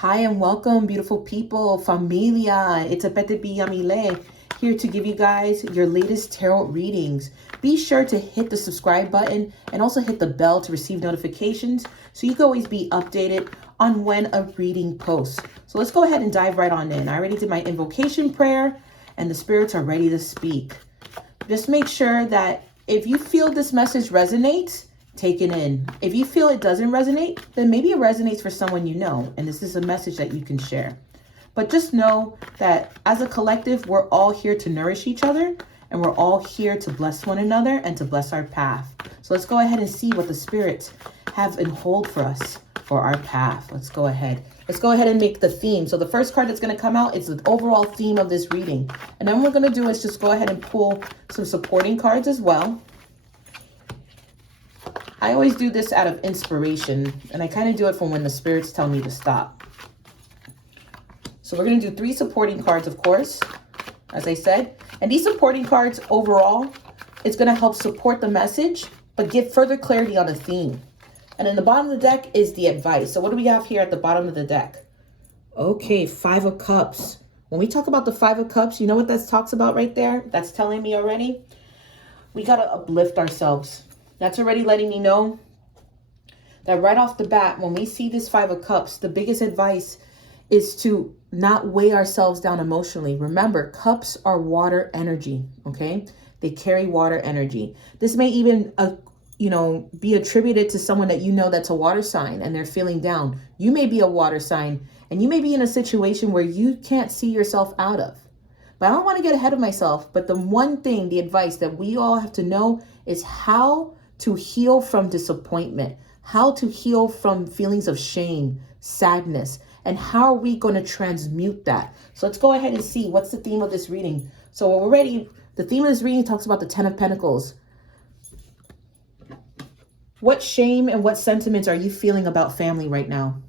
Hi and welcome, beautiful people, familia. It's Apete Yamile here to give you guys your latest tarot readings. Be sure to hit the subscribe button and also hit the bell to receive notifications so you can always be updated on when a reading posts. So let's go ahead and dive right on in. I already did my invocation prayer and the spirits are ready to speak. Just make sure that if you feel this message resonates, take it in. If you feel it doesn't resonate, then maybe it resonates for someone you know, and this is a message that you can share. But just know that as a collective, we're all here to nourish each other, and we're all here to bless one another and to bless our path. So let's go ahead and see what the spirits have in hold for us for our path. Let's go ahead and make the theme. So the first card that's going to come out is the overall theme of this reading. And then what we're going to do is just go ahead and pull some supporting cards as well. I always do this out of inspiration, and I kind of do it from when the spirits tell me to stop. So we're going to do 3 supporting cards, of course, as I said. And these supporting cards overall, it's going to help support the message, but give further clarity on the theme. And in the bottom of the deck is the advice. So what do we have here at the bottom of the deck? Okay, 5 of Cups. When we talk about the 5 of Cups, you know what that talks about right there? That's telling me already. We got to uplift ourselves. That's already letting me know that right off the bat, when we see this 5 of Cups, the biggest advice is to not weigh ourselves down emotionally. Remember, cups are water energy, okay? They carry water energy. This may even, be attributed to someone that you know that's a water sign and they're feeling down. You may be a water sign and you may be in a situation where you can't see yourself out of. But I don't want to get ahead of myself. But the one thing, the advice that we all have to know is how to heal from disappointment, how to heal from feelings of shame, sadness, and how are we going to transmute that? So let's go ahead and see what's the theme of this reading. So when we're ready, the theme of this reading talks about the 10 of Pentacles. What shame and what sentiments are you feeling about family right now?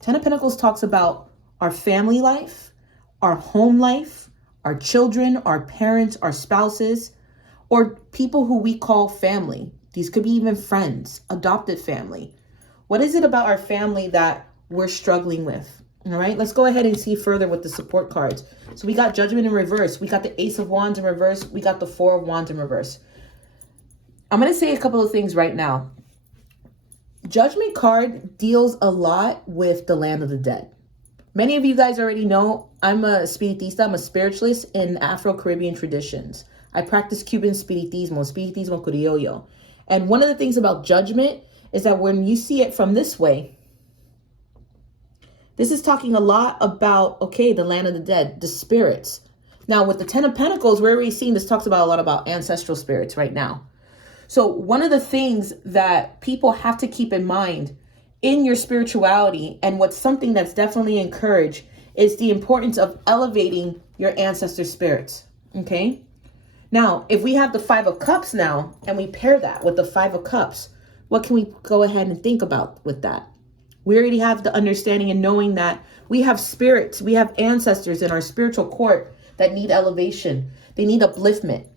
10 of Pentacles talks about our family life, our home life, our children, our parents, our spouses, or people who we call family. These could be even friends, adopted family. What is it about our family that we're struggling with? All right, let's go ahead and see further with the support cards. So we got Judgment in reverse. We got the Ace of Wands in reverse. We got the 4 of Wands in reverse. I'm going to say a couple of things right now. Judgment card deals a lot with the land of the dead. Many of you guys already know I'm a spiritista. I'm a spiritualist in Afro-Caribbean traditions. I practice Cuban spiritismo criollo. And one of the things about judgment is that when you see it from this way, this is talking a lot about, okay, the land of the dead, the spirits. Now with the 10 of Pentacles, we're already seeing this talks about a lot about ancestral spirits right now. So one of the things that people have to keep in mind in your spirituality, and what's something that's definitely encouraged, is the importance of elevating your ancestor spirits, okay? Now, if we have the 5 of Cups now, and we pair that with the 5 of Cups, what can we go ahead and think about with that? We already have the understanding and knowing that we have spirits, we have ancestors in our spiritual court that need elevation. They need upliftment,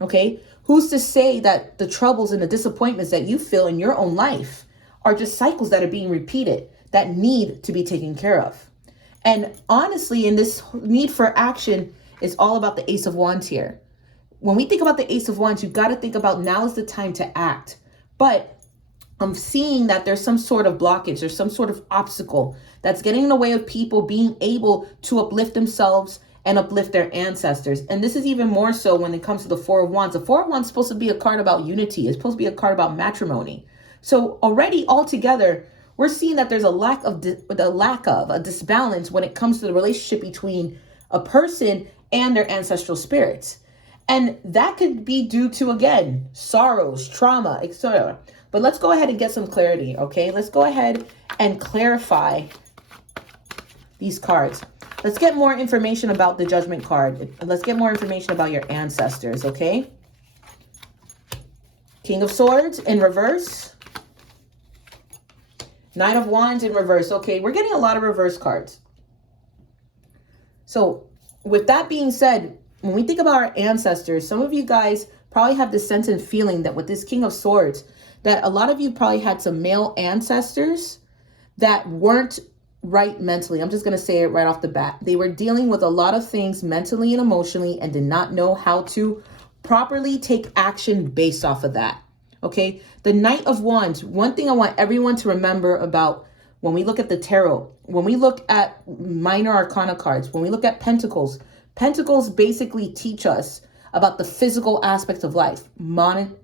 okay? Who's to say that the troubles and the disappointments that you feel in your own life are just cycles that are being repeated that need to be taken care of? And honestly, in this need for action is all about the Ace of Wands here. When we think about the Ace of Wands, you've got to think about now is the time to act. But I'm seeing that there's some sort of blockage, there's some sort of obstacle that's getting in the way of people being able to uplift themselves and uplift their ancestors. And this is even more so when it comes to the 4 of Wands. The 4 of Wands is supposed to be a card about unity. It's supposed to be a card about matrimony. So already altogether, we're seeing that there's a lack of a disbalance when it comes to the relationship between a person and their ancestral spirits. And that could be due to, again, sorrows, trauma, etc. But let's go ahead and get some clarity, okay? Let's go ahead and clarify these cards. Let's get more information about the Judgment card. Let's get more information about your ancestors, okay? King of Swords in reverse. Knight of Wands in reverse. Okay, we're getting a lot of reverse cards. So with that being said, when we think about our ancestors, some of you guys probably have this sense and feeling that with this King of Swords, that a lot of you probably had some male ancestors that weren't right mentally. I'm just going to say it right off the bat. They were dealing with a lot of things mentally and emotionally and did not know how to properly take action based off of that. Okay. The Knight of Wands. One thing I want everyone to remember about when we look at the tarot, when we look at minor arcana cards, when we look at pentacles, pentacles basically teach us about the physical aspects of life,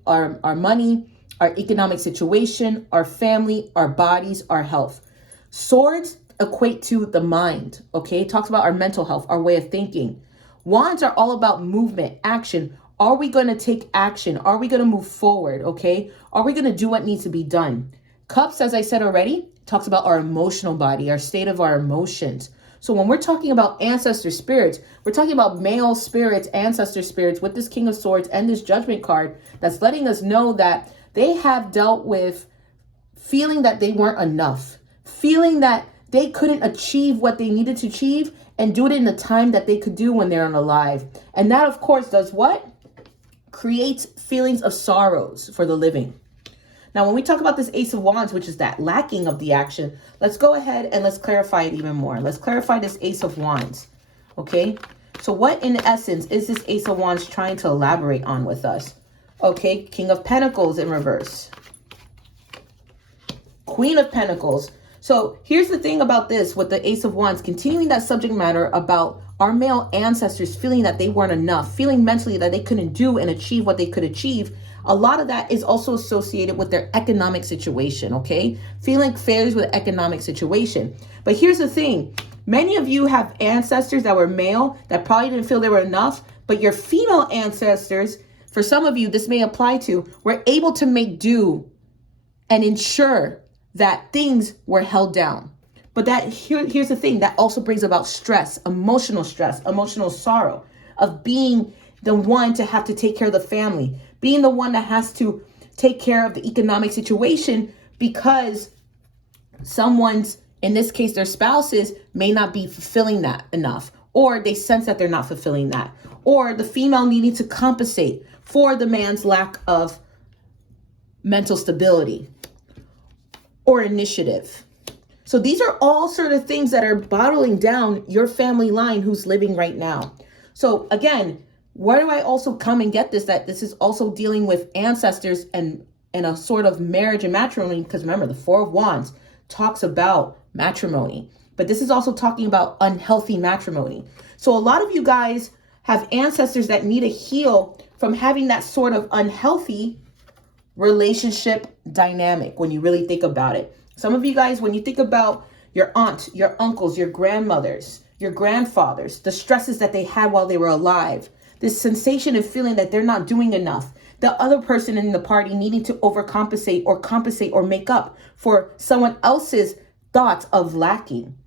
our money, our economic situation, our family, our bodies, our health. Swords equate to the mind, okay? It talks about our mental health, our way of thinking. Wands are all about movement, action. Are we going to take action? Are we going to move forward, okay? Are we going to do what needs to be done? Cups, as I said already, talks about our emotional body, our state of our emotions. So when we're talking about ancestor spirits, we're talking about male spirits, ancestor spirits with this King of Swords and this Judgment card that's letting us know that they have dealt with feeling that they weren't enough, feeling that they couldn't achieve what they needed to achieve and do it in the time that they could do when they're alive. And that, of course, does what? Creates feelings of sorrows for the living. Now, when we talk about this Ace of Wands, which is that lacking of the action, let's go ahead and let's clarify it even more. Let's clarify this Ace of Wands, okay? So what, in essence, is this Ace of Wands trying to elaborate on with us? Okay, King of Pentacles in reverse. Queen of Pentacles. So here's the thing about this with the Ace of Wands, continuing that subject matter about our male ancestors feeling that they weren't enough, feeling mentally that they couldn't do and achieve what they could achieve. A lot of that is also associated with their economic situation, okay? Feeling failures with economic situation. But here's the thing. Many of you have ancestors that were male that probably didn't feel they were enough, but your female ancestors, for some of you, this may apply to, were able to make do and ensure that things were held down. But here's the thing, that also brings about stress, emotional sorrow of being the one to have to take care of the family, being the one that has to take care of the economic situation because someone's, in this case, their spouses may not be fulfilling that enough, or they sense that they're not fulfilling that, or the female needing to compensate for the man's lack of mental stability or initiative. So these are all sort of things that are bottling down your family line who's living right now. So again, where do I also come and get this? That this is also dealing with ancestors and a sort of marriage and matrimony. Because remember, the Four of Wands talks about matrimony. But this is also talking about unhealthy matrimony. So a lot of you guys have ancestors that need to heal from having that sort of unhealthy relationship dynamic when you really think about it. Some of you guys, when you think about your aunt, your uncles, your grandmothers, your grandfathers, the stresses that they had while they were alive, this sensation of feeling that they're not doing enough, the other person in the party needing to overcompensate or compensate or make up for someone else's thoughts of lacking.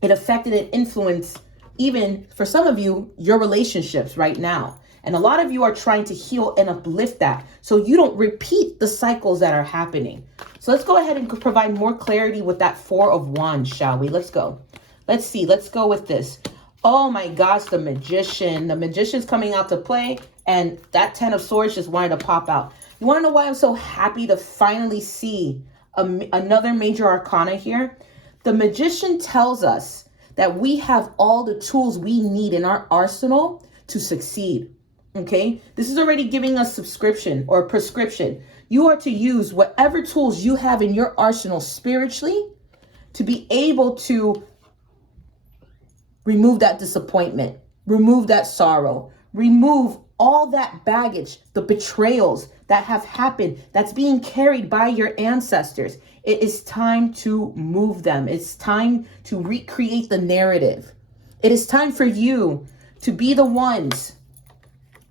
It affected and influenced, even for some of you, your relationships right now. And a lot of you are trying to heal and uplift that so you don't repeat the cycles that are happening. So let's go ahead and provide more clarity with that Four of Wands, shall we? Let's go. Let's see. Let's go with this. Oh my gosh, the Magician. The Magician's coming out to play, and that Ten of Swords just wanted to pop out. You want to know why I'm so happy to finally see another major arcana here? The Magician tells us that we have all the tools we need in our arsenal to succeed. Okay, this is already giving us subscription or prescription. You are to use whatever tools you have in your arsenal spiritually to be able to remove that disappointment, remove that sorrow, remove all that baggage, the betrayals that have happened, that's being carried by your ancestors. It is time to move them. It's time to recreate the narrative. It is time for you to be the ones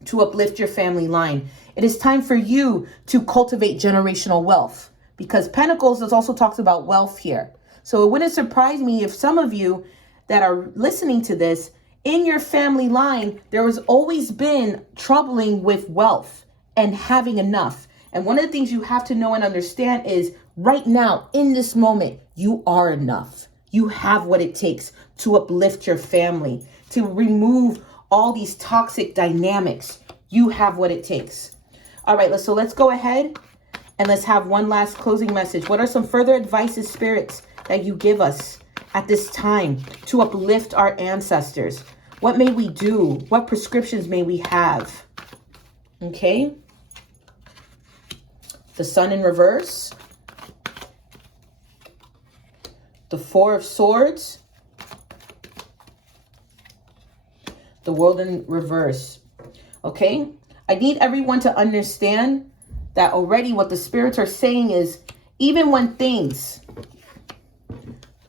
to uplift your family line. It is time for you to cultivate generational wealth, because Pentacles also talks about wealth here. So it wouldn't surprise me if some of you that are listening to this, in your family line, there has always been troubling with wealth and having enough. And one of the things you have to know and understand is right now, in this moment, you are enough. You have what it takes to uplift your family, to remove all these toxic dynamics. You have what it takes. All right, so let's go ahead and let's have one last closing message. What are some further advices, spirits, that you give us at this time to uplift our ancestors? What may we do? What prescriptions may we have? Okay. The Sun in reverse. The Four of Swords. The World in reverse. Okay. I need everyone to understand that already what the spirits are saying is, even when things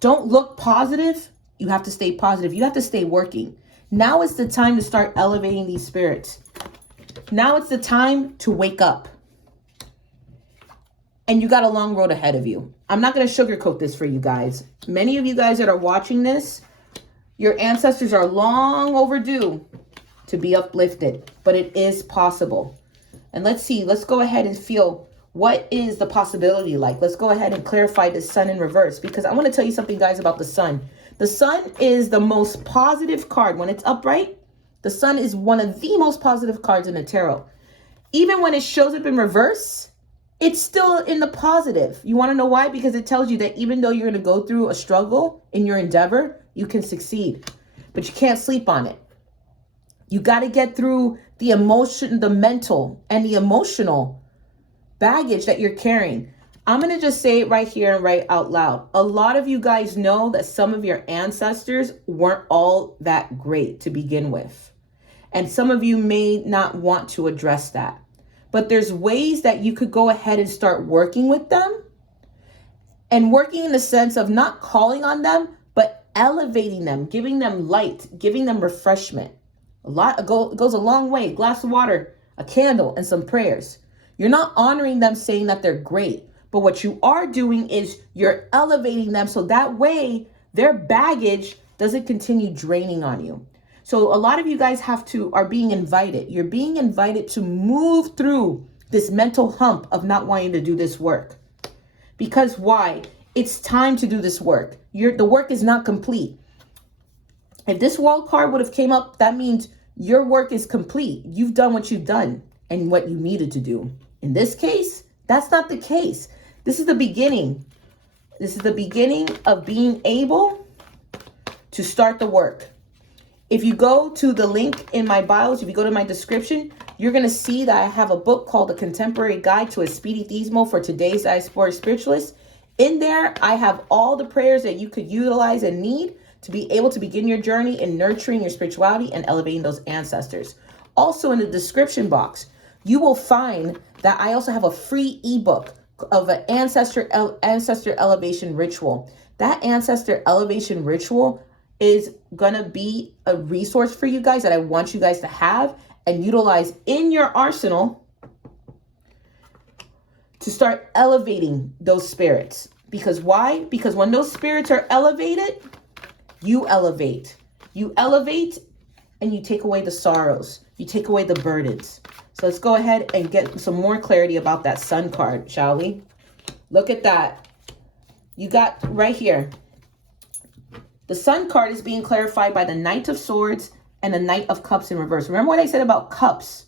don't look positive, you have to stay positive. You have to stay working. Now is the time to start elevating these spirits. Now it's the time to wake up. And you got a long road ahead of you. I'm not going to sugarcoat this for you guys. Many of you guys that are watching this, your ancestors are long overdue to be uplifted, but it is possible. And let's see, let's go ahead and feel what is the possibility like. Let's go ahead and clarify the Sun in reverse, because I want to tell you something, guys, about the Sun. The Sun is the most positive card. When it's upright, the Sun is one of the most positive cards in the tarot. Even when it shows up in reverse, it's still in the positive. You want to know why? Because it tells you that even though you're going to go through a struggle in your endeavor, you can succeed, but you can't sleep on it. You got to get through the emotion, the mental and the emotional baggage that you're carrying. I'm going to just say it right here and right out loud. A lot of you guys know that some of your ancestors weren't all that great to begin with. And some of you may not want to address that. But there's ways that you could go ahead and start working with them. And working in the sense of not calling on them, but elevating them, giving them light, giving them refreshment. It goes a long way. A glass of water, a candle, and some prayers. You're not honoring them saying that they're great. But what you are doing is you're elevating them so that way their baggage doesn't continue draining on you. So a lot of you guys are being invited. You're being invited to move through this mental hump of not wanting to do this work. Because why? It's time to do this work. The work is not complete. If this World card would have came up, that means your work is complete. You've done what you've done and what you needed to do. In this case, that's not the case. This is the beginning. This is the beginning of being able to start the work. If you go to the link in my bios, if you go to my description, you're going to see that I have a book called The Contemporary Guide to a Speedy Theismo for Today's Diaspora Spiritualist. In there, I have all the prayers that you could utilize and need to be able to begin your journey in nurturing your spirituality and elevating those ancestors. Also in the description box, you will find that I also have a free ebook of an ancestor elevation ritual. That ancestor elevation ritual is going to be a resource for you guys that I want you guys to have and utilize in your arsenal to start elevating those spirits. Because why? Because when those spirits are elevated, you elevate. You elevate and you take away the sorrows. You take away the burdens. So let's go ahead and get some more clarity about that Sun card, shall we? Look at that. You got right here. The Sun card is being clarified by the Knight of Swords and the Knight of Cups in reverse. Remember what I said about cups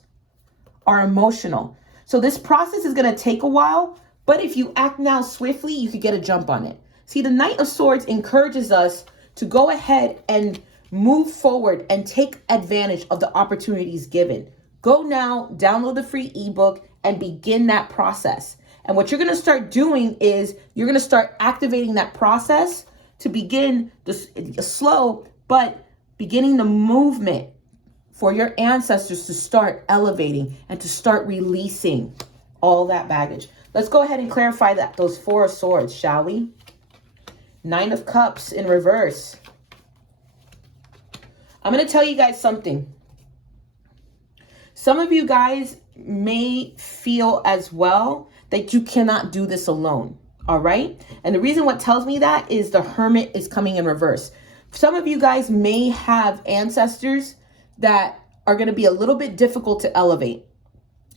are emotional. So this process is going to take a while, but if you act now swiftly, you could get a jump on it. See, the Knight of Swords encourages us to go ahead and move forward and take advantage of the opportunities given. Go now, download the free ebook and begin that process. And what you're going to start doing is you're going to start activating that process to begin the slow, but beginning the movement for your ancestors to start elevating and to start releasing all that baggage. Let's go ahead and clarify those Four of Swords, shall we? Nine of Cups in reverse. I'm going to tell you guys something. Some of you guys may feel as well that you cannot do this alone. All right. And the reason what tells me that is the Hermit is coming in reverse. Some of you guys may have ancestors that are going to be a little bit difficult to elevate.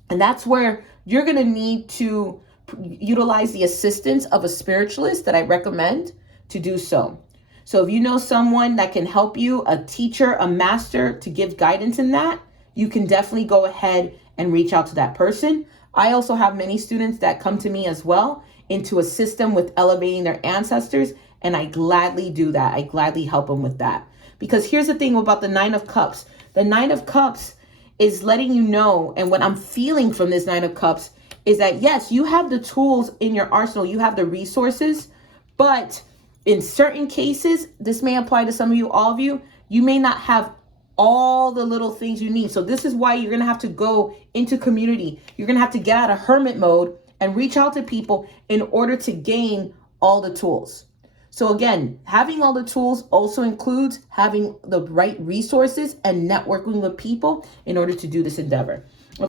And that's where you're going to need to utilize the assistance of a spiritualist that I recommend to do so. So if you know someone that can help you, a teacher, a master to give guidance in that, you can definitely go ahead and reach out to that person. I also have many students that come to me as well into a system with elevating their ancestors And I gladly do that. I gladly help them with that. Because here's the thing about the Nine of Cups. The Nine of Cups is letting you know, and what I'm feeling from this Nine of Cups is that, yes, you have the tools in your arsenal. You have the resources. But in certain cases, this may apply to some of you, all of you, you may not have all the little things you need. So this is why you're going to have to go into community. You're going to have to get out of hermit mode and reach out to people in order to gain all the tools. So again, having all the tools also includes having the right resources and networking with people in order to do this endeavor.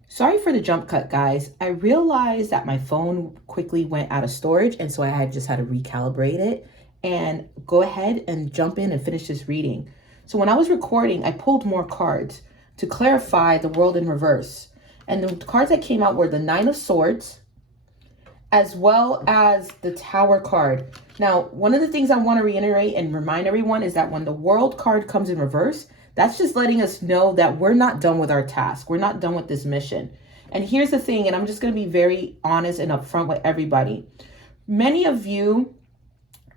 Sorry for the jump cut, guys. I realized that my phone quickly went out of storage, and so I just had to recalibrate it and go ahead and jump in and finish this reading. So when I was recording, I pulled more cards to clarify the world in reverse. And the cards that came out were the Nine of Swords, as well as the Tower card. Now, one of the things I want to reiterate and remind everyone is that when the World card comes in reverse, that's just letting us know that we're not done with our task. We're not done with this mission. And here's the thing, and I'm just going to be very honest and upfront with everybody. Many of you,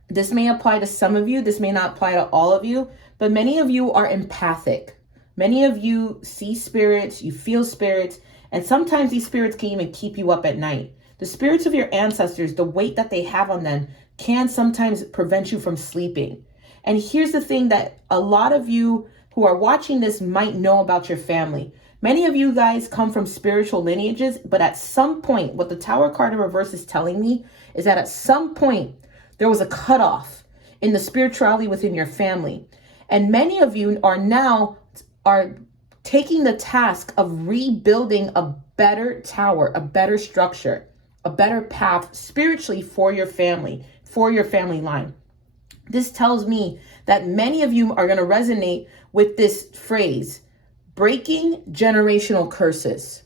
this may apply to some of you, this may not apply to all of you, but many of you are empathic. Many of you see spirits, you feel spirits, and sometimes these spirits can even keep you up at night. The spirits of your ancestors, the weight that they have on them can sometimes prevent you from sleeping. And here's the thing that a lot of you who are watching this might know about your family. Many of you guys come from spiritual lineages, but at some point, what the Tower card in reverse is telling me is that at some point, there was a cutoff in the spirituality within your family. And many of you are taking the task of rebuilding a better tower, a better structure, a better path spiritually for your family line. This tells me that many of you are going to resonate with this phrase, breaking generational curses.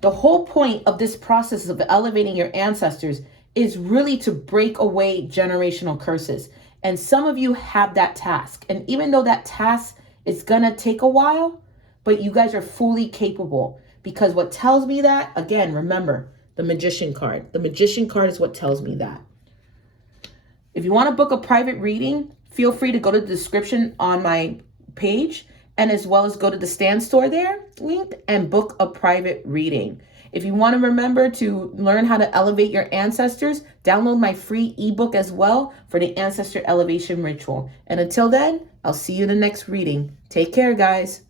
The whole point of this process of elevating your ancestors is really to break away generational curses. And some of you have that task. And even though that task is going to take a while, but you guys are fully capable. Because what tells me that, again, remember, the Magician card. The Magician card is what tells me that. If you want to book a private reading, feel free to go to the description on my page, and as well as go to the Stand store there, linked, and book a private reading. If you want to remember to learn how to elevate your ancestors, download my free ebook as well for the Ancestor Elevation Ritual. And until then, I'll see you in the next reading. Take care, guys.